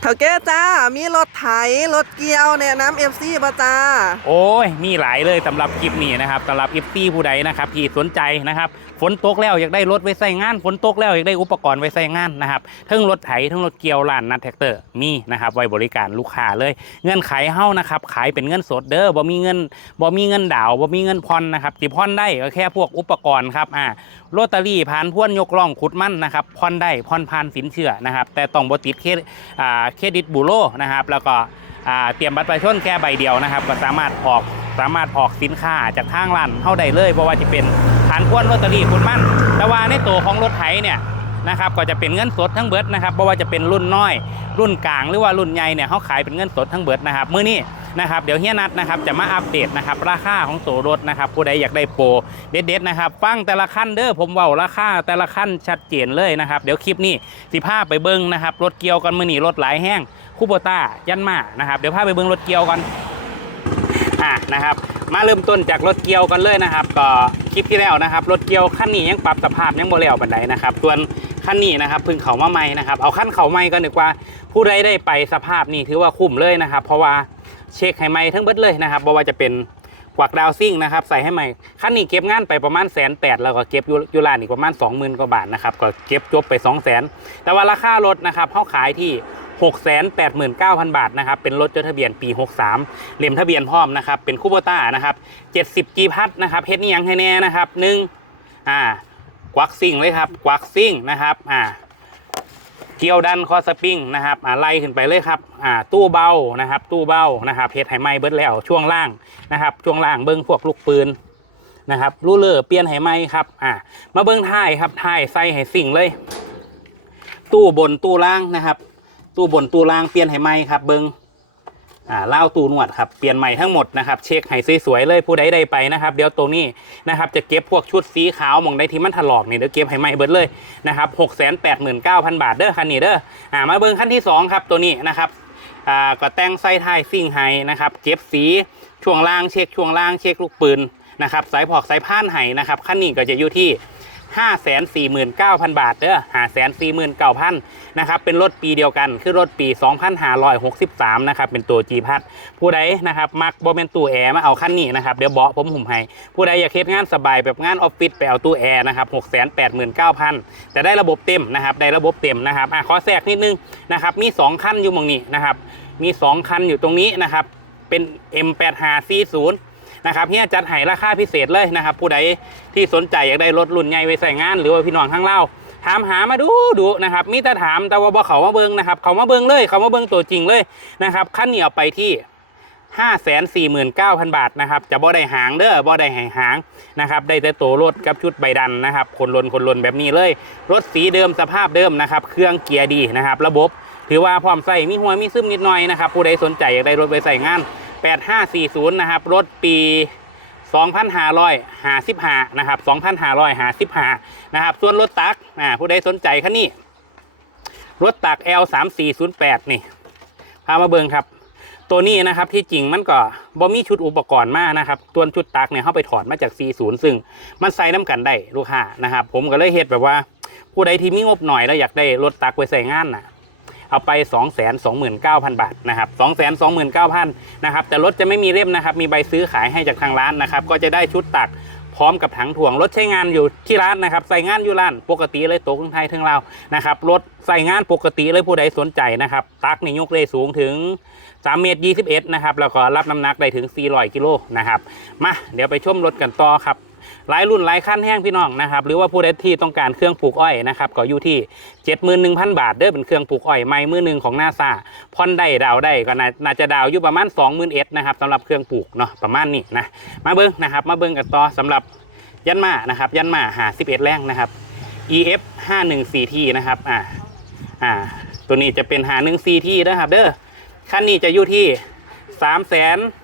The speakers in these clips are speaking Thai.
เถ่าแก่จ้า มีรถไถ รถเกียวแนะนำเอฟซีป่ะจ้า โอ้ย มีหลายเลยสำหรับคลิปนี้นะครับสำหรับเอฟซีผู้ใดนะครับที่สนใจนะครับ ฝนตกแล้วอยากได้รถไว้ใส่งานฝนตกแล้วอยากได้อุปกรณ์ไว้ใส่งานนะครับทั้งรถไถทั้งรถเกี่ยวลานนัดแท็กเตอร์มีนะครับไว้บริการลูกค้าเลย เงินขายเฮ้านะครับขายเป็นเงินสดเด้อบ่มีเงินบ่มีเงินดาวบ่มีเงินผ่อนนะครับติผ่อนได้ก็แค่พวกอุปกรณ์ครับอ่าโรตารี่ผ่านพ่วนยกล่องขุดมั่นนะครับผ่อนได้ผ่อนผ่านสินเชื่อนะครับแต่ต้องบ่ติดเครดอ่าเครดิตบูโรนะครับแล้วก็ เตรียมบัตรประชาชนแค่ใบเดียวนะครับ ก็สามารถออกสามารถออกสินค้าจากทางร้านเข้าได้เลยเพราะว่าจะเป็นฐานพ่วนลอตเตอรี่คุณมั่น แต่ว่าในตัวของรถไถเนี่ยนะครับก็จะเป็นเงินสดทั้งเบิดนะครับเพราะว่าจะเป็นรุ่นน้อย รุ่นกลางหรือว่ารุ่นใหญ่เนี่ยเขาขายเป็นเงินสดทั้งเบิดนะครับมื้อนี้นะครับเดี๋ยวเฮียนัทนะครับจะมาอัปเดตนะครับราคาของตัวรถนะครับผู้ใดอยากได้โปรเด็ดๆนะครับฟังแต่ละขั้นเด้อผมว้าราคาแต่ละขั้นชัดเจนเลยนะครับเดี๋ยวคลิปนี้สิพาไปเบิ้งนะครับรถเกี่ยวกันมื้อนี้รถหลายแห้ง คูโบต้ายันมานะครับเดี๋ยวพาไปเบิ้งรถเกียวก่อนอะนะครับ มาเริ่มต้นจากรถเกียวกันเลยนะครับ ก็คลิปที่แล้วนะครับรถเกียวคันนี้ยังปรับสภาพยังบ่แล้วบันไดนะครับส่วนคันนี้นะครับพิ่งเขามาใหม่นะครับเอาคันเขาใหม่กันดีกว่าผู้ใดได้ไปสภาพนี่ถือว่าคุ้มเลยนะครับ เพราะว่าเช็คให้ใหม่ทั้งเบิดเลยนะครับบ่ว่าจะเป็นกวักดาวซิ่งนะครับใส่ให้ใหม่คันนี้เก็บงานไปประมาณแสนแปดแล้วก็เก็บยูยูรานอีกประมาณ 20,000กว่าบาทนะครับก็เก็บจบไป 2 0 0 0 0 0แต่ว่าราคารถนะครับเขาขายที่ 689,000 บาทนะครับ เป็นรถจดทะเบียนปี 63 เล่มทะเบียนพร้อมนะครับ เป็นคูโบต้านะครับ 70 G พัดนะครับเฮ็ดนี่ยังให้แน่นะครับหนึ่งอ่ากวักซิ่งเลยครับ กวักซิ่งนะครับ อ่า เกี่ยวดันคอสปริงนะครับ อ่าไล่ขึ้นไปเลยครับ อ่า ตู้เบา นะครับ ตู้เบา นะครับเฮ็ดให้ไหม้เบิร์ดแล้ว ช่วงล่าง นะครับ ช่วงล่างเบิ้งพวกลูกปืนนะครับรูเลอร์เปลี่ยนให้ไหม้ครับ อ่า มาเบิ้งท้ายครับ ท้ายใส่ให้สิ่งเลย ตู้บนตู้ล่างนะครับ ตู้บนตู้ล่างเปลี่ยนให้ใหม่ครับเบิงอ่าเล่าตู้นวดครับเปลี่ยนใหม่ทั้งหมดนะครับเช็คให้สวยๆเลยผู้ใดได้ไปนะครับ เดี๋ยวตัวนี้นะครับจะเก็บพวกชุดสีขาวหมองใดที่มันถลอกเนี่ยเดี๋ยวเก็บให้ใหม่เบิดเลยนะครับหกแสนแปดหมื่นเก้าพันบาทเด้อคันนี้เด้ออ่ามาเบิงขั้นที่สองครับตัวนี้นะครับอ่าก็แต่งไส้ท้ายซิ่งไฮนะครับเก็บสีช่วงล่างเช็คช่วงล่างเช็คลูกปืนนะครับสายผอกสายพานไห้นะครับขั้นนี้ก็จะอยู่ที่ 549,000 บาทเด้อ549,000นะครับ เป็นรถปีเดียวกัน คือรถปี 2563 นะครับ เป็นตัว G พัดผู้ใดนะครับ มักบ่เป็นตู้แอร์มาเอาคันนี้นะครับ เดี๋ยวเบาะผมหุ่มให้ ผู้ใดอยากเฮ็ดงานสบายแบบงานออฟฟิศไปเอาตู้แอร์นะครับ 689,000 แต่ได้ระบบเต็มนะครับ ได้ระบบเต็มนะครับ อะ ขอแทรกนิดนึงนะครับ มี2คันอยู่มองนี้นะครับ มี 2 คันอยู่ตรงนี้นะครับ เป็น M8540 นะครับเฮียจัดให้ราคาพิเศษเลยนะครับ ผู้ใดที่สนใจอยากได้รถรุ่นใหญ่ไว้ใส่งาน หรือว่าพี่น้องข้างเล่าถามหามาดูดูนะครับมีแต่ถามแต่ว่าบ่เขามาเบิงนะครับ เขามาเบิงเลย เขามาเบิงตัวจริงเลยนะครับขั้นหนี้เอาไปที่549,000 บาทนะครับจะบ่ได้หางเด้อบ่ได้ให้หางนะครับได้แต่ตัวรถกับชุดใบดันนะครับคนลนคนลนแบบนี้เลย รถสีเดิมสภาพเดิมนะครับเครื่องเกียร์ดีนะครับ ระบบ ถือว่าพร้อมใส่มีหัวมีซึมนิดหน่อยนะครับผู้ใดสนใจอยากได้รถไปใส่งาน 8540 นะครับ รถปี 2555 นะครับ 2555 นะครับ ส่วนรถตักอ่าผู้ใดสนใจคันนี้ รถตัก L3408 นี่ พามาเบิงครับ ตัวนี้นะครับที่จริงมันก็บ่มีชุดอุปกรณ์มากนะครับตัวชุดตักเนี่ยเขาไปถอดมาจาก 40 ซึ่งมันใส่น้ำกันได้ลูกค้านะครับ ผมก็เลยเฮ็ดแบบว่า ผู้ใดที่มีงบหน่อยแล้วอยากได้รถตักไปใส่งานน่ะ เอาไป 2 2 9 0 0 0 บาทนะครับ2 2 9 0 0 0นะครับแต่รถจะไม่มีเล่มนะครับมีใบซื้อขายให้จากทางร้านนะครับก็จะได้ชุดตักพร้อมกับถังถ่วงรถใช้งานอยู่ที่ร้านนะครับใส่งานอยู่ร้านปกติเลยตกทั้งไทยทั้งลาวนะครับรถใส่งานปกติเลยผู้ใดสนใจนะครับตักในยกเลยสูงถึง3เมตร21นะครับแล้วก็รับน้ำหนักได้ถึง 400 กิโลนะครับมาเดี๋ยวไปชมรถกันต่อครับ หลายรุ่นหลายขั้นแห้งพี่น้องนะครับหรือว่าผู้ใดที่ต้องการเครื่องปลูกอ้อยนะครับก็อยู่ที่ 71,000 บาทเด้อเป็นเครื่องปลูกอ้อยไม้มือหนึ่งของนาซาผ่อนได้ดาวได้ก็น่านาจะดาวอยู่ประมาณ 20,000เอ็ดนะครับสำหรับเครื่องปลูกเนาะประมาณนี้นะมาเบิ้งนะครับมาเบิ้งกันต่อสำหรับยันมานะครับยันมาหา11 แรงนะครับ EF 514T นะครับอ่าอ่าตัวนี้จะเป็นหา1 4T นะครับเด้อคันนี้จะอยู่ที่ 3 0 0 0 0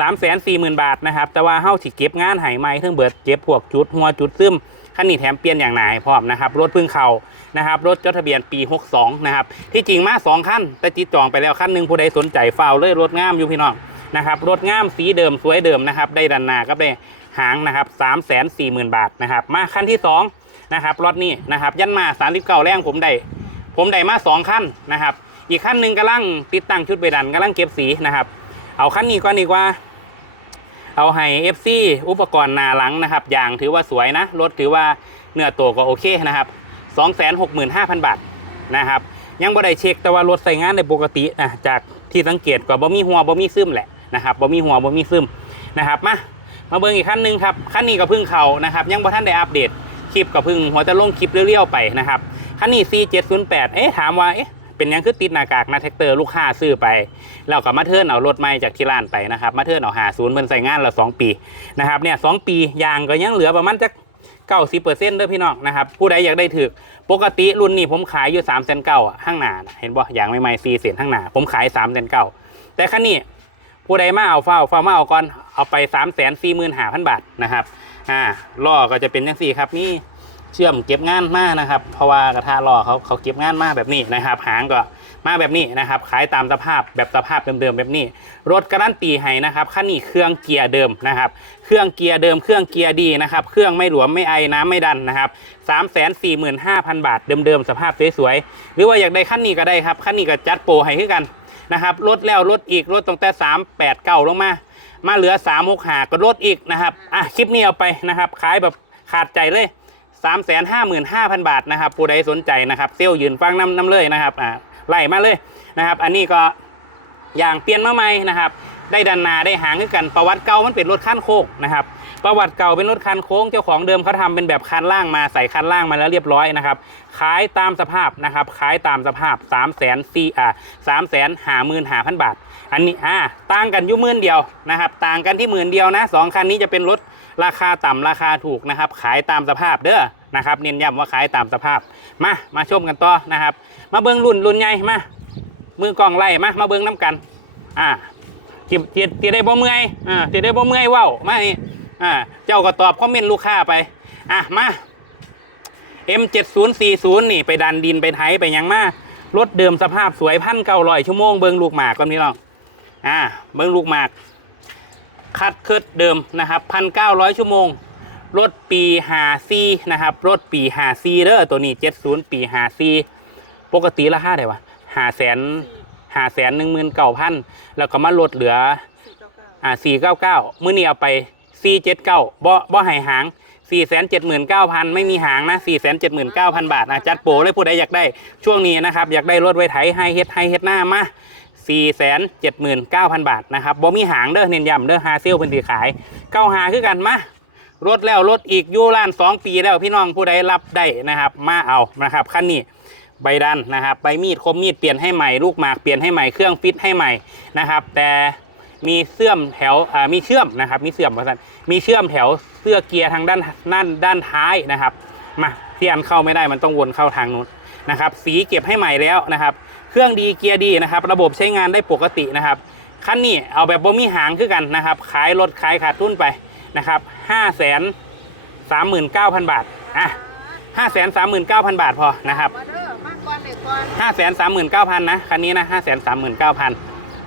สามแสนสี่หมื่นบาทนะครับ แต่ว่าเฮาสิเก็บงานใหายไม้เพิ่งเบิดเก็บพวกจุดหัวจุดซึมคันนี้แถมเปลี่ยนอย่างไหนพร้อมนะครับ รถพึ่งเขานะครับ รถจดทะเบียนปี 62 นะครับ ที่จริงมาสองคันแต่จิตจองไปแล้วคันหนึ่งผู้ใดสนใจฟาวเลยรถงามอยู่พี่น้องนะครับ รถงามสีเดิมสวยเดิมนะครับ ได้ดันนาก็ได้หางนะครับสามแสนสี่หมื่นบาทนะครับ มาคันที่สองนะครับ รถนี้นะครับยันมาสามสิบเก้าแรงผมได้ ผมได้มาสองคันนะครับ อีกขั้นหนึ่งกำลังติดตั้งชุดใบดันกำลังเก็บสีนะครับ เอาขั้นนี้ก่อนดีกว่า เอาให้ FC อุปกรณ์หนาหลังนะครับยางถือว่าสวยนะ รถถือว่าเนื้อตัวก็โอเคนะครับ 265,000 บาทนะครับ ยังบ่ได้เช็คแต่ว่ารถใส่งานได้ปกติอะจากที่สังเกตก็บ่มีหัวบ่มีซึมแหละนะครับบ่มีหัวบ่มีซึมนะครับมามาเบิ่งอีกขั้นหนึ่งครับขั้นนี้ก็เพิ่งเข้านะครับยังบ่ทันได้อัปเดตคลิปก็เพิ่งหัวจะลงคลิปเรียวๆไปนะครับขั้นนี้ C708 เอ๊ะถามว่าเอ๊ะ เป็นยังคือติดหน้ากากหนาแท็กเตอร์ลูกค้าซื้อไปแล้วก็มาเทิร์นเอารถใหม่จากที่ร้านไปนะครับมาเทิร์นเอาหาศูนย์เพิ่นใส่งานละสองปีนะครับเนี่ยสองปียางก็ยังเหลือประมาณจักเก้าสิบเปอร์เซ็นต์เด้อพี่น้องนะครับผู้ใดอยากได้ถือปกติรุ่นนี้ผมขายอยู่สามแสนเก้าข้างหน้าเห็นบ่ยางใหม่ๆสี่เศษข้างหน้าผมขายสามแสนเก้าแต่คันนี้ผู้ใดมาเอาเฝ้าเฝ้ามาเอาก่อนเอาไปสามแสนสี่หมื่นห้าพันบาทนะครับอ่าล้อก็จะเป็นยังสี่ครับนี่ เชื่อมเก็บงานมากนะครับ เพราะว่ากระทะล้อเขาเขาเก็บงานมากแบบนี้นะครับ หางก็มาแบบนี้นะครับขายตามสภาพแบบสภาพเดิมๆแบบนี้ รถการันตีให้นะครับคันนี้เครื่องเกียร์เดิมนะครับ เครื่องเกียร์เดิมเครื่องเกียร์ดีนะครับ เครื่องไม่หลวมไม่ไอน้ำไม่ดันนะครับ3 4 5 0 0 0บาทเดิมๆสภาพสวยๆหรือว่าอยากได้คันนี้ก็ได้ครับคันนี้ก็จัดโปรให้ขึ้นกันนะครับลดแล้วลดอีกลดตั้งแต่3 8 9ลงมา มาเหลือ3 6หาก็ลดอีกนะครับอะคลิปนี้เอาไปนะครับขายแบบขาดใจเลย 3 5 5 0 0 0 บาทนะครับผู้ใดสนใจนะครับเซลล์ยืนฟังน้ำน้ำเลยนะครับอ่าไล่มาเลยนะครับ อันนี้ก็อย่างเปลี่ยนมาใหม่นะครับ ได้ดันนาได้หางขึ้นกันประวัติเก่ามันเป็นรถคันโค้งนะครับประวัติเก่าเป็นรถคันโค้งเจ้าของเดิมเขาทำเป็นแบบคันล่างมาใส่คันล่างมาแล้วเรียบร้อยนะครับขายตามสภาพนะครับขายตามสภาพ3 0 0 0 0 0สี่อ่าสามแสนหาหมื่นหาพันบาท อันนี้อ่าต่างกันยู่หมื่นเดียวนะครับ ต่างกันที่หมื่นเดียวนะสองคันนี้จะเป็นรถ ราคาต่ำราคาถูกนะครับ ขายตามสภาพเด้อนะครับ เน้นย้ำว่าขายตามสภาพ มามาชมกันต่อนะครับ มาเบิ้งรุ่นรุ่นใหญ่มามือกล้องไล่มามาเบิ้งน้ำกัน อ่าจีจีจีได้บ่เมื่อยอ่าจีได้บ่เมื่อยว้าวมาอ่าเจ้าก็ตอบคอมเมนต์ลูกค้าไปอะมา M7040 นี่ไปดันดินไปไถไปยังมารถเดิมสภาพสวยพันเก้าร้อยชั่วโมงเบิ้งลูกหมากก่อนพี่น้องอ่าเบิ้งลูกหมาก คัดเคิดเดิมนะครับพันเก้าร้อยชั่วโมง รถปีหาซีนะครับรถปีหาซีเด้อตัวนี้เจ็ดศูนย์ปีหาซีปกติราคาได้วะหาแสนหาแสนหนึ่งหมื่นเก้าพันแล้วก็มาลดเหลืออ่าสี่เก้าเก้ามื้อนี้เอาไปสี่เจ็ดเก้าบ่บ่ให้หางสี่แสนเจ็ดหมื่นเก้าพันไม่มีหางนะสี่แสนเจ็ดหมื่นเก้าพันบาทนะจัดโปรเลยผู้ใดอยากได้ช่วงนี้นะครับ อยากได้รถไว้ไถให้เฮ็ดให้เฮ็ดหน้ามา สี่แสนเจ็ดหมื่นเก้าพันบาทนะครับบ่มีหางเด้อเน้นย้ำเด้อฮาเซลเป็นสีขายเก้าหาคือกันมารถแล้วรถอีกยูล้านสองปีแล้วพี่น้องผู้ใดรับได้นะครับ มาเอานะครับคันนี้ใบดันนะครับใบมีดคมมีดเปลี่ยนให้ใหม่ลูกหมากเปลี่ยนให้ใหม่เครื่องฟิตให้ใหม่นะครับ แต่มีเสื่อมแถวมีเชื่อมนะครับ มีเสื่อมว่าซั่นมีเชื่อมแถวเสื้อเกียร์ทางด้านด้านด้านท้ายนะครับ มาที่อันเข้าไม่ได้มันต้องวนเข้าทางนู้นนะครับ สีเก็บให้ใหม่แล้วนะครับ เครื่องดีเกียร์ดีนะครับ ระบบใช้งานได้ปกตินะครับคันนี้เอาแบบบ่มีหางคือกันนะครับ ขายรถขายขาดทุนไปนะครับห้าแสนสามหมื่นเก้าพันบาทอะห้าแสนสามหมื่นเก้าพันบาทพอนะครับมาเด้อมาก่อนเด็กก่อนห้าแสนสามหมื่นเก้าพันนะคันนี้นะห้าแสนสามหมื่นเก้าพัน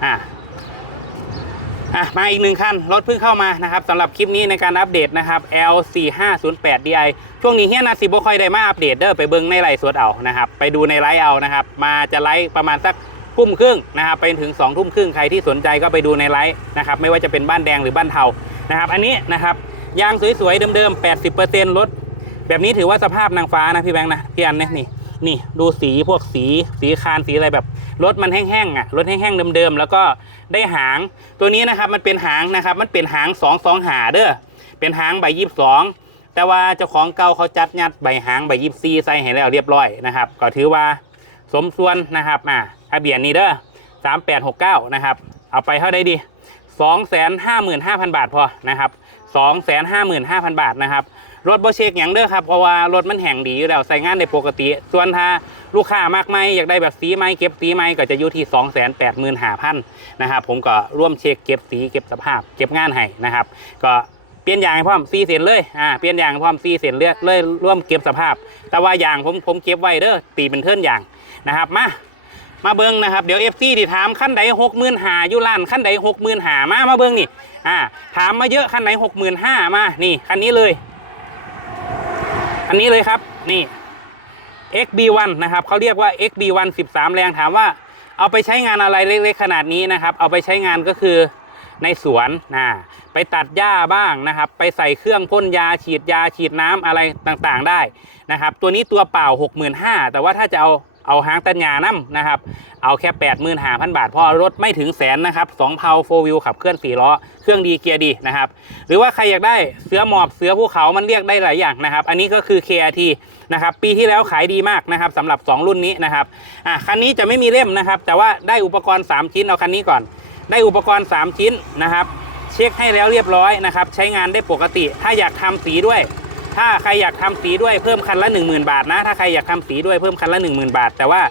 อะ อะมาอีกหนึ่งคันรถเพิ่งเข้ามานะครับสำหรับคลิปนี้ในการอัปเดตนะครับ L4508DI ช่วงนี้เฮียนาสิบ่ค่อยได้มาอัปเดตเด้อไปเบิ่งในไลฟ์สดเอานะครับไปดูในไลฟ์เอานะครับมาจะไลฟ์ประมาณสักทุ่มครึ่งนะครับไปถึง2องทุ่มครึ่งใครที่สนใจก็ไปดูในไลฟ์นะครับไม่ว่าจะเป็นบ้านแดงหรือบ้านเทานะครับอันนี้นะครับยางสวยๆเดิมๆ 80%รถแบบนี้ถือว่าสภาพนางฟ้านะพี่แบงค์นะพี่อันเนี่ยนี่นี่ดูสีพวกสีสีคานสีอะไรแบบ รถมันแห้งๆอะรถแห้งๆเดิมๆแล้วก็ได้หางตัวนี้นะครับมันเป็นหางนะครับมันเป็นหางสองสองหาเด้อเป็นหางใบยี่สิบสองแต่ว่าเจ้าของเก่าเขาจัดยัดใบหางใบยี่สี่ใส่ให้แล้วเรียบร้อยนะครับก็ถือว่าสมส่วนนะครับอ่าทะเบียนนี้เด้อสามแปดหกเก้านะครับเอาไปเท่าได้ดีสองแสนห้าหมื่นห้าพันบาทพอนะครับ สองแสนห้าหมื่นห้าพันบาทนะครับ รถบเช็คอย่างเด้อครับ เพราะว่ารถมันแห่งดีอยู่แล้วใส่งานได้ปกติ ส่วนถ้าลูกค้ามากไหมอยากได้แบบสีไหมเก็บสีไหมก็จะอยู่ที่ 2 8 5 0 0 0นะครับ ผมก็ร่วมเช็คเก็บสีเก็บสภาพ เก็บงานให้นะครับ ก็เปลี่ยนยางให้พร้อมซีเส้นเลยอ่าเปลี่ยนยางให้พร้อมซีเส้นเลือกเลยร่วมเก็บสภาพ แต่ว่ายางผมผมเก็บไว้เด้อตีเป็นเทิร์นยางนะครับมามาเบิ้งนะครับเดี๋ยวเอฟซีที่ถามขั้นใดหกหมื่นหายู่ล้านขั้นใดหกหมื่นหามามาเบิ้งนี่ อ่าถามมาเยอะขั้นไหนหกหมื่นห้ามานี่คันนี้เลยอันนี้เลยครับนี่ XB1 นะครับเขาเรียกว่า XB1 13 แรงถามว่าเอาไปใช้งานอะไรเล็กๆขนาดนี้นะครับ เอาไปใช้งานก็คือในสวนนะไปตัดหญ้าบ้างนะครับ ไปใส่เครื่องพ่นยาฉีดยาฉีดน้ำอะไรต่างๆได้นะครับ ตัวนี้ตัวเปล่า 65,000แต่ว่าถ้าจะเอา เอาหางตัญญาน้ำนะครับ เอาแค่85,000บาทพราะรถไม่ถึงแสนนะครับสองเพาโฟวิวขับเคลื่อน4ล้อ เครื่องดีเกียร์ดีนะครับ หรือว่าใครอยากได้เสือหมอบเสือภูเขามันเรียกได้หลายอย่างนะครับ อันนี้ก็คือ KRT นะครับ ปีที่แล้วขายดีมากนะครับสำหรับ 2 รุ่นนี้นะครับอะคันนี้จะไม่มีเล่มนะครับ แต่ว่าได้อุปกรณ์ 3 ชิ้นเอาคันนี้ก่อน ได้อุปกรณ์ 3 ชิ้นนะครับ เช็คให้แล้วเรียบร้อยนะครับ ใช้งานได้ปกติ ถ้าอยากทำสีด้วย ถ้าใครอยากทำสีด้วยเพิ่มคันละ 10,000 บาทนะ ถ้าใครอยากทำสีด้วยเพิ่มคันละ 10,000 บาท แต่ว่า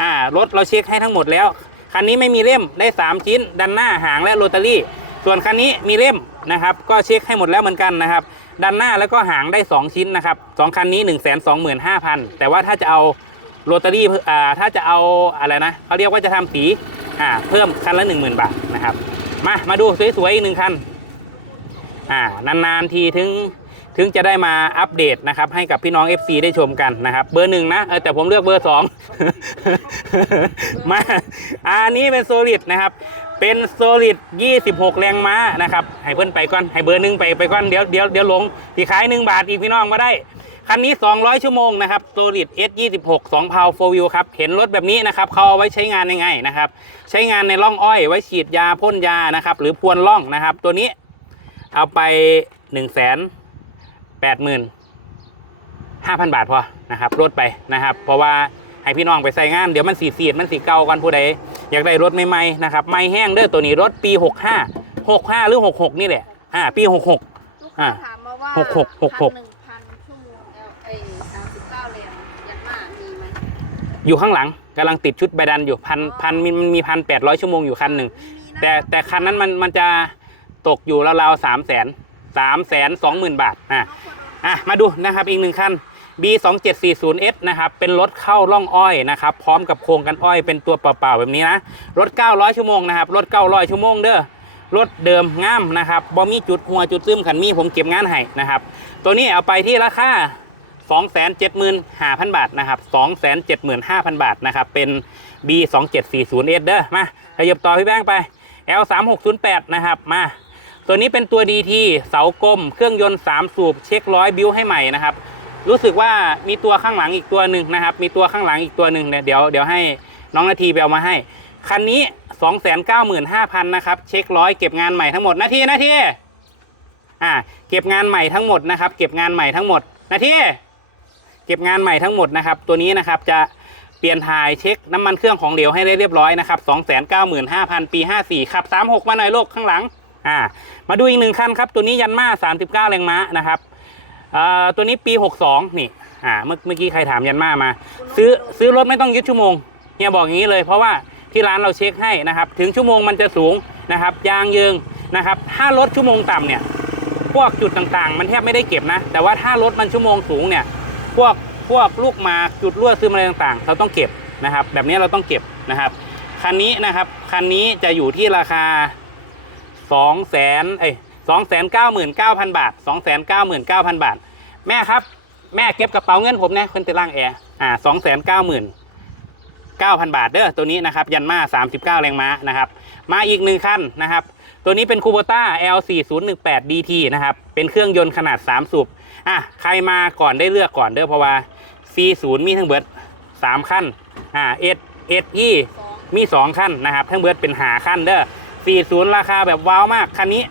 อ่ารถเราเช็คให้ทั้งหมดแล้ว คันนี้ไม่มีเล่มได้ 3 ชิ้น ดันหน้าหางและโรตารี่ ส่วนคันนี้มีเล่มนะครับ ก็เช็คให้หมดแล้วเหมือนกันนะครับ ดันหน้าแล้วก็หางได้ 2 ชิ้นนะครับสองคันนี้ 1 2 5 0 0 0 แต่ว่าถ้าจะเอาโรตารี่อ่าถ้าจะเอาอะไรนะเขาเรียกว่าจะทำสีอ่าเพิ่มคันละ 10,000 บาทนะครับ มามาดูสวยๆอีกหนึ่งคันอ่านานๆทีถึง ถึงจะได้มาอัปเดตนะครับให้กับพี่น้อง FC ได้ชมกันนะครับ เบอร์หนึ่งนะเออแต่ผมเลือกเบอร์สอง มาอันนี้เป็นโซลิดนะครับ เป็นโซลิด26 แรงม้านะครับให้เพื่อนไปก่อนให้เบอร์หนึ่งไปไปก่อนเดี๋ยวเดี๋ยวเดี๋ยวลงทีขายหนึ่งบาทอีกพี่น้องมาได้คันนี้ 200 ชั่วโมงนะครับโซลิด S26 2เพาโฟวิวครับ เห็นรถแบบนี้นะครับเขาเอาไว้ใช้งานยังไงนะครับ ใช้งานในร่องอ้อยไว้ฉีดยาพ่นยานะครับ หรือพรวนร่องนะครับ ตัวนี้เอาไป1นึ่งแสน แปดหมื่นห้าพันบาทพอนะครับลดไปนะครับ เพราะว่าให้พี่น้องไปใส่งานเดี๋ยวมันสีเสียดมันสีเก่ากันผู้ใดอยากได้รถใหม่ๆนะครับไม่แห้งเด้อตัวนี้รถปี65 65หรือ66นี่แหละอ่าปี66ลูกอ่าค้าถามมาว่าหกหกหกหกหนึ่งพันชั่วโมงแล้วไอ้สามสิบเก้าแรงยันมามีไหมอยู่ข้างหลังกำลังติดชุดใบดันอยู่พันพันมันมีพันแปดร้อยชั่วโมงอยู่คันหนึ่งมีนะแต่แต่คันนั้นมันมันจะตกอยู่ราวๆสามแสน สามแสนสองหมื่นบาทอะอะมาดูนะครับอีกหนึ่งคัน B 2 7 4 0 S นะครับ เป็นรถเข้าร่องอ้อยนะครับ พร้อมกับโครงกันอ้อยเป็นตัวเปล่าๆแบบนี้นะ รถ 900 ชั่วโมงนะครับ รถ 900 ชั่วโมงเด้อ รถเดิมงามนะครับบอมีจุดหัวจุดซึมขันมีผมเก็บงานให้นะครับ ตัวนี้เอาไปที่ราคา 275,000 บาทนะครับ 275,000 บาทนะครับ เป็น B 2 7 4 0 S เด้อ มาขยับต่อพี่แบงค์ไป L 3 6 0 8 นะครับ มา ตัวนี้เป็นตัว DT เสากลม เครื่องยนต์ 3 สูบ เช็คร้อยบิวให้ใหม่นะครับ รู้สึกว่ามีตัวข้างหลังอีกตัวหนึ่งนะครับ มีตัวข้างหลังอีกตัวหนึ่งเนี่ยเดี๋ยวเดี๋ยวให้น้องนาทีไปเอามาให้ คันนี้ 295,000นะครับ เช็คร้อยเก็บงานใหม่ทั้งหมดนาทีนาทีอ่าเก็บงานใหม่ทั้งหมดนะครับ เก็บงานใหม่ทั้งหมดนาทีเก็บงานใหม่ทั้งหมดนะครับ ตัวนี้นะครับจะเปลี่ยนถ่ายเช็คน้ำมันเครื่องของเหลวให้ได้เรียบร้อยนะครับ295,000ปี54ขับ36มาหน่อยโลกข้างหลัง อ่ามาดูอีกหนึ่งคันครับ ตัวนี้ยันมา 39 แรงม้านะครับเอ่อตัวนี้ปี 62 นี่อ่าเมื่อเมื่อกี้ใครถามยันมามา ซื้อซื้อรถไม่ต้องยึดชั่วโมงเฮียบอกงี้เลยเพราะว่าที่ร้านเราเช็คให้นะครับ ถึงชั่วโมงมันจะสูงนะครับยางเยิงนะครับ ถ้ารถชั่วโมงต่ำเนี่ยพวกจุดต่างๆ มันแทบไม่ได้เก็บนะ แต่ว่าถ้ารถมันชั่วโมงสูงเนี่ยพวกพวกลูกมาจุดรั่วซึมอะไรต่างๆ เราต้องเก็บนะครับ แบบนี้เราต้องเก็บนะครับคันนี้นะครับคันนี้จะอยู่ที่ราคา สองแสนเอ้ยสองแสนเก้าหมื่นเก้าพันบาทสองแสนเก้าหมื่นเก้าพันบาท แม่ครับ แม่เก็บกระเป๋าเงินผมนะคนติล่างแอร์อ่าสองแสนเก้าหมื่นเก้าพันบาทเด้อตัวนี้นะครับ ยันมาสามสิบเก้าแรงม้านะครับ มาอีกหนึ่งคันนะครับ ตัวนี้เป็นคูโบต้า L 4 0 1 8 DT นะครับ เป็นเครื่องยนต์ขนาด 3 สูบอะใครมาก่อนได้เลือกก่อนเด้อเพราะว่า C0 มีทั้งเบิด3ขั้นอ่า S S E สองมี 2 ขั้นนะครับ ทั้งเบิดเป็นหาขั้นเด้อ 40 ราคาแบบว้าวมาก คันนี้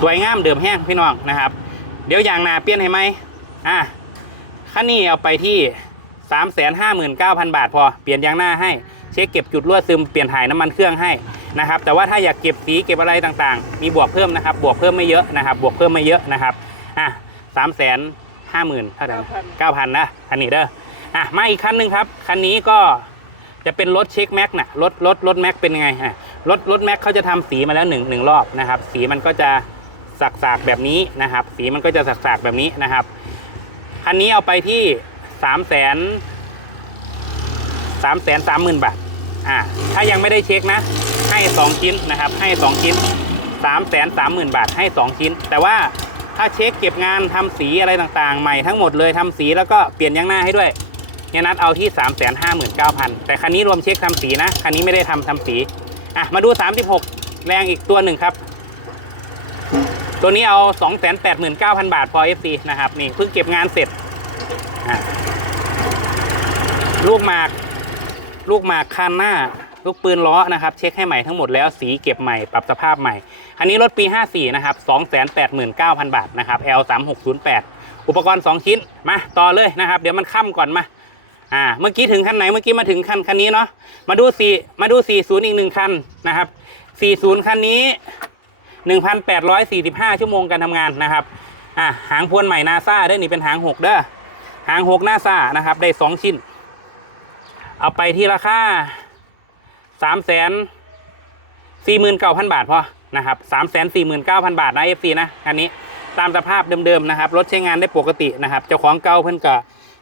สวยงามเดิมแห้งพี่น้องนะครับ เดี๋ยวอย่างหนาเปลี่ยนให้ไหมอะคันนี้เอาไปที่ 359,000 บาทพอ เปลี่ยนยางหน้าให้ เช็คเก็บจุดรั่วซึม เปลี่ยนถ่ายน้ำมันเครื่องให้นะครับ แต่ว่าถ้าอยากเก็บสีเก็บอะไรต่างๆ มีบวกเพิ่มนะครับ บวกเพิ่มไม่เยอะนะครับ บวกเพิ่มไม่เยอะนะครับ อะสามแสนห้าหมื่นเท่าไหร่เก้าพันนะคันนี้เด้อ อะ มาอีกคันหนึ่งครับ คันนี้ก็จะเป็นรถเช็คแม็กนะรถรถรถแม็กเป็นยังไงฮะ รถรถแม็กเขาจะทำสีมาแล้วหนึ่งหนึ่งรอบนะครับ สีมันก็จะสักสากแบบนี้นะครับ สีมันก็จะสักสากแบบนี้นะครับ คันนี้เอาไปที่สามแสนสามแสนสามหมื่นบาทอ่าถ้ายังไม่ได้เช็คนะ ให้สองชิ้นนะครับ ให้สองชิ้นสามแสนสามหมื่นบาทให้สองชิ้น แต่ว่าถ้าเช็คเก็บงานทำสีอะไรต่างๆ ใหม่ทั้งหมดเลยทำสีแล้วก็เปลี่ยนยางหน้าให้ด้วยเนี่ยนัดเอาที่ 3 5 9 0 0 0 แต่คันนี้รวมเช็คทำสีนะ คันนี้ไม่ได้ทำทำสี อะมาดู 36 แรงอีกตัวหนึ่งครับ ตัวนี้เอา 289,000 บาทพอ FC นะครับ นี่เพิ่งเก็บงานเสร็จลูกหมาก ลูกหมากคันหน้า ลูกปืนล้อนะครับ เช็คให้ใหม่ทั้งหมดแล้วสีเก็บใหม่ปรับสภาพใหม่ อันนี้รถปี 54 นะครับ 289,000 บาทนะครับ L 3 6 0 8 อุปกรณ์ 2 ชิ้นมาต่อเลยนะครับ เดี๋ยวมันค่ำก่อนมา อ่า เมื่อกี้ถึงคันไหน เมื่อกี้มาถึงคันคันนี้เนาะ มาดูสี่มาดู40อีกหนึ่งคันนะครับ40คันนี้1,845ชั่วโมงการทำงานนะครับ อะหางพวนใหม่นาซาเด้อนี่เป็นหางหกเด้อ หางหกนาซานะครับ ได้สองชิ้น เอาไปที่ราคาสามแสนสี่หมื่นเก้าพันบาทพอ นะครับสามแสนสี่หมื่นเก้าพันบาทนะเอฟซีนะ คันนี้ ตามสภาพเดิมๆนะครับ รถใช้งานได้ปกตินะครับ เจ้าของเก่าเพิ่นก็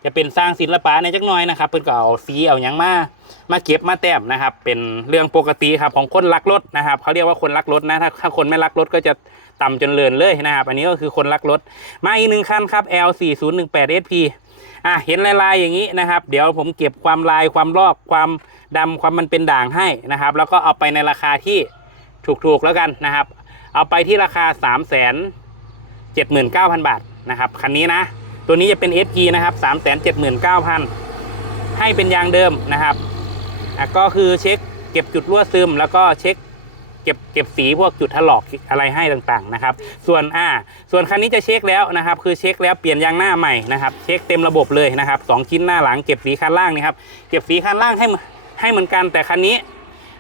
จะเป็นสร้างศิลปะในจักหน่อยนะครับ เพิ่นก็เอาสีเอาหยังมามาเก็บมาแต้มนะครับ เป็นเรื่องปกติครับของคนรักรถนะครับเขาเรียกว่าคนรักรถนะถ้าถ้าคนไม่รักรถก็จะต่ำจนเลินเลยนะครับ อันนี้ก็คือคนรักรถมาอีกหนึ่งคันครับ L 4 0 1 8 SP อะเห็นลายๆอย่างนี้นะครับ เดี๋ยวผมเก็บความลายความลอกความดำความมันเป็นด่างให้นะครับ แล้วก็เอาไปในราคาที่ถูกๆแล้วกันนะครับ เอาไปที่ราคา 3 7 9 0 0 0 บาทนะครับคันนี้นะ ตัวนี้จะเป็น SP นะครับ 3 7 9 0 0 0 ให้เป็นยางเดิมนะครับอะก็คือเช็คเก็บจุดรั่วซึม แล้วก็เช็คเก็บเก็บสีพวกจุดถลอกอะไรให้ต่างๆนะครับ ส่วนอ่าส่วนคันนี้จะเช็คแล้วนะครับ คือเช็คแล้วเปลี่ยนยางหน้าใหม่นะครับ เช็คเต็มระบบเลยนะครับสองชิ้นหน้าหลังเก็บสีคันล่างนี่ครับ เก็บสีคันล่างให้ให้เหมือนกันแต่คันนี้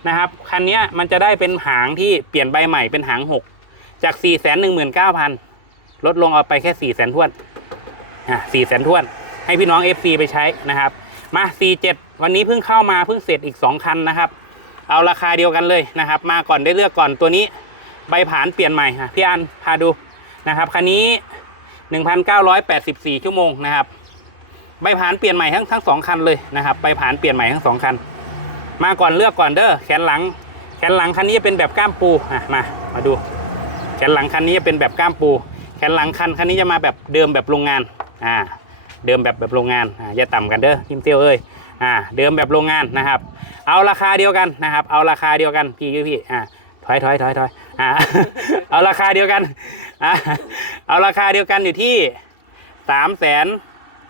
นะครับคันนี้มันจะได้เป็นหางที่เปลี่ยนใบใหม่เป็นหางหกจาก 4 1 9 0 0 0ลดลงเอาไปแค่ 4 0 0 0 0 0ทวน อะ4 0 0 0 0 0ทวน ให้พี่น้อง FC ไปใช้นะครับ มา 47 วันนี้เพิ่งเข้ามาเพิ่งเสร็จอีก 2 คันนะครับ เอาราคาเดียวกันเลยนะครับ มาก่อนได้เลือกก่อนตัวนี้ ใบผานเปลี่ยนใหม่ค่ะพี่อันพาดูนะครับคันนี้ 1,984 ชั่วโมงนะครับ ใบผานเปลี่ยนใหม่ทั้งทั้งสองคันเลยนะครับ ใบผานเปลี่ยนใหม่ทั้งสองคัน มาก่อนเลือกก่อนเด้อแขนหลัง แขนหลังคันนี้จะเป็นแบบก้ามปูอะมามาดู แขนหลังคันนี้จะเป็นแบบก้ามปู แขนหลังคันคันนี้จะมาแบบเดิมแบบโรงงาน อ่าเดิมแบบแบบโรงงานอ่าอย่าต่ำกันเด้อทิมเตียวเอ้ยอ่าเดิมแบบโรงงานนะครับ เอาราคาเดียวกันนะครับ เอาราคาเดียวกันพี่คือพี่อ่าถอยถอยถอยถอยอ่าเอาราคาเดียวกันอ่าเอาราคาเดียวกันอยู่ที่สามแสน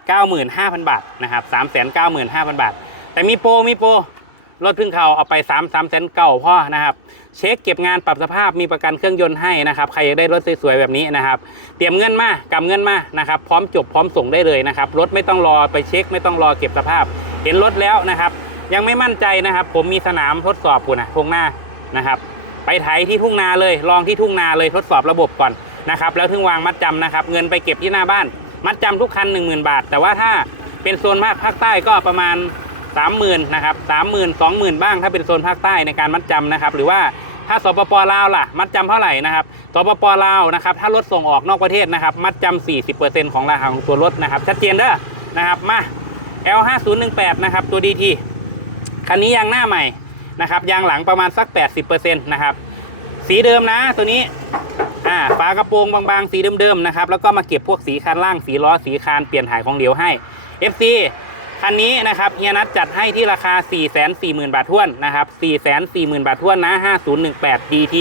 เก้าหมื่นห้าพันบาทนะครับสามแสนเก้าหมื่นห้าพันบาท แต่มีโปรมีโปร รถเพึ่งเขาเอาไป3 3แสนเก่าพ่อนะครับ เช็คเก็บงานปรับสภาพมีประกันเครื่องยนต์ให้นะครับใครอยากได้รถสวยๆแบบนี้นะครับ เตรียมเงินมากำเงินมานะครับพร้อมจบพร้อมส่งได้เลยนะครับรถไม่ต้องรอไปเช็ค ไม่ต้องรอเก็บสภาพ เห็นรถแล้วนะครับ ยังไม่มั่นใจนะครับ ผมมีสนามทดสอบปุ่นะทุ่งหน้านะครับไปไถที่ทุ่งนาเลยลองที่ทุ่งนาเลยทดสอบระบบก่อนนะครับแล้วถึงวางมัดจำนะครับเงินไปเก็บที่หน้าบ้าน มัดจำทุกคัน 1 0,000 บาท แต่ว่าถ้าเป็นโซนภาคใต้ก็ประมาณ 30,000นะครับ30,000 20,000บ้างถ้าเป็นโซนภาคใต้ในการมัดจำนะครับ หรือว่าถ้าสปปลาวล่ะ มัดจำเท่าไหร่นะครับสปปลาวนะครับถ้ารถส่งออกนอกประเทศนะครับ มัดจำ40%ของราคาของตัวรถนะครับ ชัดเจนเด้อนะครับมา L5018 นะครับตัว DT คันนี้ยางหน้าใหม่นะครับยางหลังประมาณสัก 80%นะครับสีเดิมนะตัวนี้อ่าฝากระโปรงบางๆ สีเดิมๆนะครับแล้วก็มาเก็บพวกสีคันล่างสีล้อสีคานเปลี่ยนถ่ายของเหลวให้ FC คันนี้นะครับเฮียนัทจัดให้ที่ราคา 4 4 0 0 0 0 บาทท้วนนะครับ 4 4 0 0 0 0 บาทท้วนนะ 5018 DT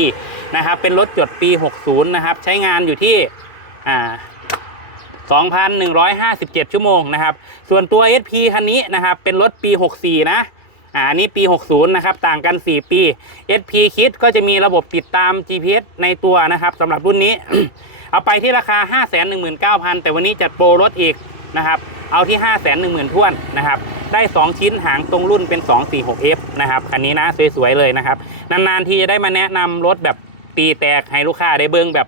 นะครับเป็นรถจดปี 60 นะครับ ใช้งานอยู่ที่อ่า2,157 ชั่วโมงนะครับ ส่วนตัว SP คันนี้นะครับ เป็นรถปี 64 นะอันนี้ปี 60 นะครับ ต่างกัน 4 ปี SP คิดก็จะมีระบบติดตาม GPS ในตัวนะครับสำหรับรุ่นนี้ เอาไปที่ราคา 519,000 แต่วันนี้จัดโปรลดอีกนะครับ เอาที่ 510,000ท้วนนะครับ ได้ 2 ชิ้นหางตรงรุ่นเป็น 246F นะครับ คันนี้นะสวยๆเลยนะครับ นานๆ ทีจะได้มาแนะนำรถแบบตีแตกให้ลูกค้าได้เบิ้งแบบ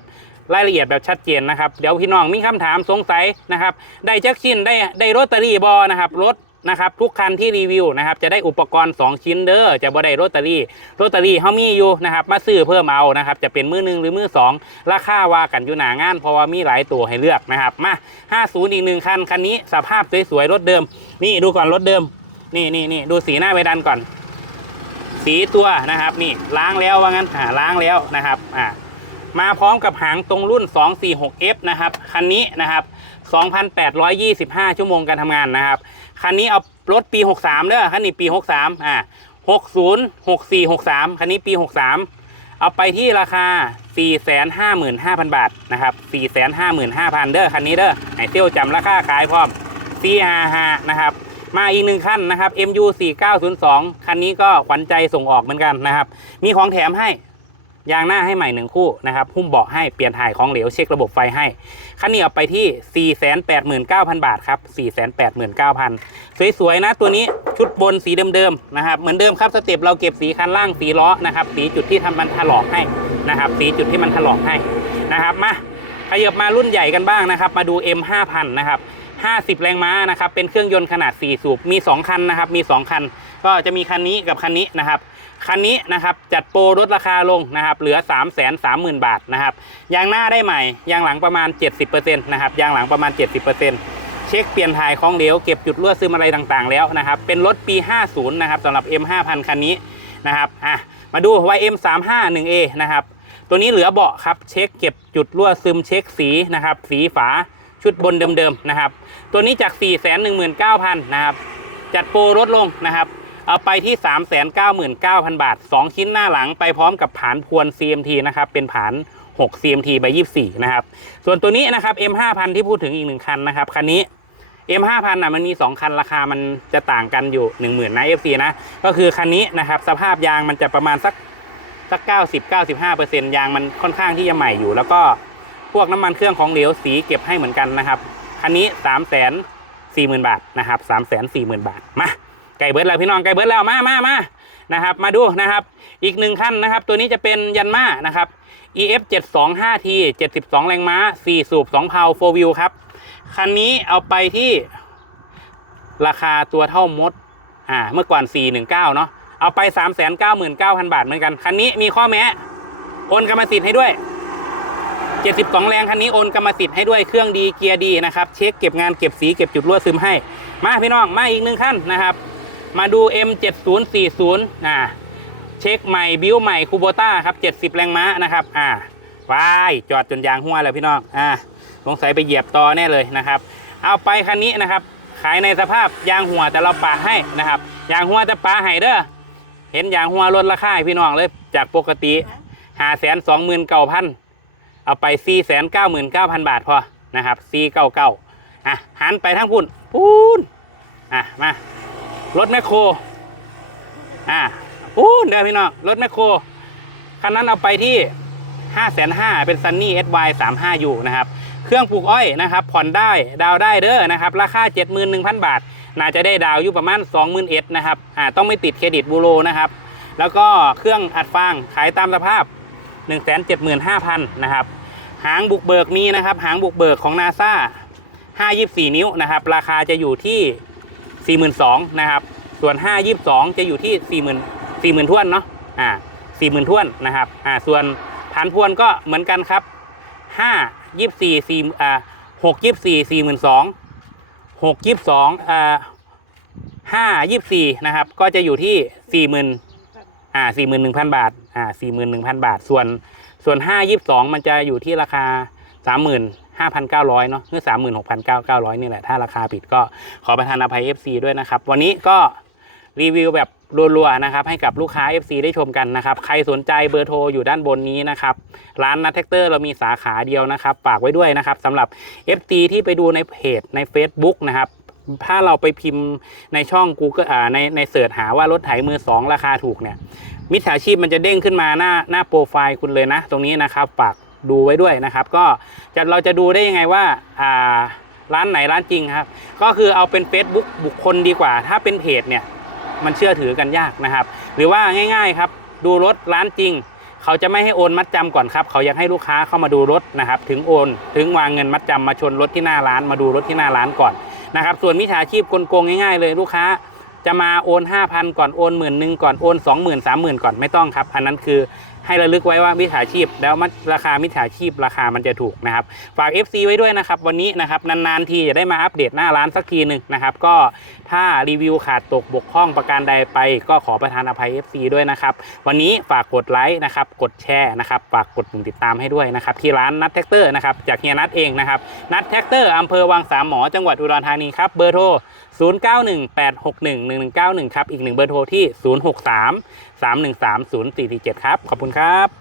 รายละเอียดแบบชัดเจนนะครับ เดี๋ยวพี่น้องมีคำถามสงสัยนะครับ ได้แจ็คชิ้นได้ได้รถตารี่บอนะครับรถ นะครับทุกคันที่รีวิวนะครับจะได้อุปกรณ์ 2 ชิ้นเด้อจะบ่ได้รตอรี่รตอรี่เขามีอยู่นะครับมาซื้อเพิ่มเอานะครับจะเป็นมือหนึ่งหรือมือสองราคาว่ากันอยู่หนางาน เพราะว่ามีหลายตัวให้เลือกนะครับมา 50 อีกหนึ่งคันคันนี้สภาพสวยๆรถเดิม นี่ดูก่อนรถเดิม นี่นี่นี่ดูสีหน้าใบดันก่อน สีตัวนะครับนี่ล้างแล้วว่างั้นอ่าล้างแล้วนะครับอ่ามาพร้อมกับหางตรงรุ่น 246F นะครับคันนี้นะครับ 2,825 ชั่วโมงการทำงานนะครับ คันนี้เอารถปี 63เด้อคันนี้ปี 63อ่า60 64 63คันนี้ปี 63 เอาไปที่ราคา 455,000 บาทนะครับ 455,000 เด้อคันนี้เด้อให้เตี้ยวจำราคาขายพร้อม 455นะครับมาอีกหนึ่งคันนะครับ MU 4902คันนี้ก็ขวัญใจส่งออกเหมือนกันนะครับ มีของแถมให้ ยางหน้าให้ใหม่หนึ่งคู่นะครับหุ้มเบาะให้เปลี่ยนถ่ายของเหลวเช็คระบบไฟให้คันนี้เอาไปที่ 489,000 บาทครับ 489,000 สวยๆนะตัวนี้ชุดบนสีเดิมๆนะครับเหมือนเดิมครับสเต็ปเราเก็บสีคันล่างสีล้อนะครับสีจุดที่ทำมันถลอกให้นะครับสีจุดที่มันถลอกให้นะครับมาขยับมารุ่นใหญ่กันบ้างนะครับ มาดู M5000 นะครับ50 แรงม้านะครับเป็นเครื่องยนต์ขนาด 4 สูบมี 2 คันนะครับมี 2 คัน ก็จะมีคันนี้กับคันนี้นะครับ คันนี้นะครับจัดโปรลดราคาลงนะครับเหลือ 3 3 0 0 0 0 บาทนะครับยางหน้าได้ใหม่ยางหลังประมาณ 70%นะครับยางหลังประมาณ 70%เช็คเปลี่ยนถ่ายของเหลวเก็บจุดรั่วซึมอะไรต่างๆ แล้วนะครับเป็นรถปี 50 นะครับสำหรับ M5000 คันนี้นะครับอะมาดู YM351A นะครับตัวนี้เหลือเบาะครับเช็คเก็บจุดรั่วซึมเช็คสีนะครับสีฝาชุดบนเดิมๆนะครับตัวนี้จาก 419,000นะครับจัดโปรลดลงนะครับ เอาไปที่ 399,000 บาท 2 ชิ้นหน้าหลังไปพร้อมกับผานพวน CMT นะครับ เป็นผาน 6 CMT ใบ24 นะครับ ส่วนตัวนี้นะครับ M5000 ที่พูดถึงอีกหนึ่งคันนะครับ คันนี้ M5000 น่ะมันมี 2 คันราคามันจะต่างกันอยู่ 10,000นะ FC นะ ก็คือคันนี้นะครับ สภาพยางมันจะประมาณสักสัก 90-95%ยางมันค่อนข้างที่จะใหม่อยู่ แล้วก็พวกน้ำมันเครื่องของเหลวสีเก็บให้เหมือนกันนะครับ คันนี้ 3 4 0 0 0 0 บาทนะครับ 3 4 0 0 0 0 บาท มา ไก่เบิร์ดแล้วพี่น้องไก่เบิร์ดแล้วมามามานะครับมาดูนะครับอีกหนึ่งคันนะครับ ตัวนี้จะเป็นยันมานะครับ EF 725T 72 แรงม้า 4 สูบ 2 เพา4 wheel ครับ คันนี้เอาไปที่ราคาตัวเท่ามดอ่าเมื่อก่อน 419 เนาะเอาไป 399,000 บาทเหมือนกัน คันนี้มีข้อแม้ โอนกรรมสิทธิ์ให้ด้วย 72 แรงคันนี้โอนกรรมสิทธิ์ให้ด้วยเครื่องดีเกียร์ดีนะครับ เช็คเก็บงานเก็บสีเก็บจุดรั่วซึมให้ มาพี่น้องมาอีกหนึ่งขั้นนะครับ มาดู M7040 อ่าเช็คใหม่บิวใหม่คูโบต้าครับ 70 แรงม้านะครับ อ่าวายจอดจนยางหัวแล้วพี่น้องอ่าสงสัยไปเหยียบต่อแน่เลยนะครับ เอาไปคันนี้นะครับ ขายในสภาพยางหัวแต่เราปะให้นะครับ ยางหัวแต่ปะให้เด้อเห็นยางหัวลดราคาพี่น้องเลยจากปกติหาแสนสองหมื่นเก้าพันเอาไป4 9 9 9 0 0 0บาทพอนะครับ499อะหันไปทั้งพุ่นปูนอะมา รถแมคโครอะปูนเดี๋ยวพี่น้องรถแมคโครคันนั้นเอาไปที่ 5 5 0 0 0เป็น Sunny SY 35 u นะครับ เครื่องปลูกอ้อยนะครับ ผ่อนได้ดาวได้เด้อนะครับ ราคา 71,000 บาท น่าจะได้ดาวอยู่ประมาณ20,000เอ็ดนะครับอ่าต้องไม่ติดเครดิตบูโรนะครับ แล้วก็เครื่องอัดฟางขายตามสภาพ 175,000นะครับหางบุกเบิกมีนะครับ หางบุกเบิกของนาซา524 นิ้วนะครับ ราคาจะอยู่ที่ 42,000นะครับ ส่วน 522 จะอยู่ที่40,000 40,000ท้วนเนาะอ่า40,000ท้วนนะครับ อ่า ส่วนพันพวนก็เหมือนกันครับ 5 24 4อ่า6 24 42 6 22อ่า5 24นะครับ ก็จะอยู่ที่ 40,000อ่า41,000 บาท อ่า41,000 บาท ส่วนส่วน 5 22 มันจะอยู่ที่ราคา 35,900เนาะหรือ36,900นี่แหละ ถ้าราคาผิดก็ขอประทานอภัย FC ด้วยนะครับ วันนี้ก็รีวิวแบบรัวๆนะครับให้กับลูกค้า FC ได้ชมกันนะครับ ใครสนใจเบอร์โทรอยู่ด้านบนนี้นะครับ ร้านนัทแท็กเตอร์เรามีสาขาเดียวนะครับฝากไว้ด้วยนะครับสำหรับ FT ที่ไปดูในเพจใน Facebook นะครับถ้าเราไปพิมพ์ในช่อง Google อ่าในในเสิร์ชหาว่ารถไถมือ 2 ราคาถูกเนี่ยมิจฉาชีพมันจะเด้งขึ้นมาหน้าหน้าโปรไฟล์คุณเลยนะ ตรงนี้นะครับฝาก ดูไว้ด้วยนะครับ ก็จะเราจะดูได้ยังไงว่าอ่าร้านไหนร้านจริงครับ ก็คือเอาเป็น Facebook บุคคลดีกว่า ถ้าเป็นเพจเนี่ยมันเชื่อถือกันยากนะครับ หรือว่าง่ายๆครับดูรถร้านจริง เขาจะไม่ให้โอนมัดจำก่อนครับ เขาอยากให้ลูกค้าเข้ามาดูรถนะครับ ถึงโอน ถึงวางเงินมัดจำมาชนรถที่หน้าร้านมาดูรถที่หน้าร้านก่อนนะครับ ส่วนมิจฉาชีพกลโกงง่ายๆเลยลูกค้าจะมาโอน 5,000 ก่อนโอนหมื่นหนึ่งก่อนโอน 20,000 30,000 ก่อนไม่ต้องครับ อันนั้นคือ ให้ระลึกไว้ว่ามิจฉาชีพ แล้วมันราคามิจฉาชีพราคามันจะถูกนะครับฝาก FC ไว้ด้วยนะครับวันนี้นะครับนานๆทีจะได้มาอัปเดตหน้าร้านสักทีหนึ่งนะครับก็ถ้ารีวิวขาดตกบกพร่องประการใดไปก็ขอประทานอภัย FC ด้วยนะครับวันนี้ฝากกดไลค์นะครับกดแชร์นะครับฝากกดปุ่มติดตามให้ด้วยนะครับที่ร้านนัทแท็กเตอร์นะครับจากเฮียนัทเองนะครับนัทแท็กเตอร์อำเภอวังสามหมอจังหวัดอุดรธานีครับเบอร์โทร 0918611191 ครับอีกหนึ่งเบอร์โทรที่ 063 313 0447 ครับ ขอบคุณครับ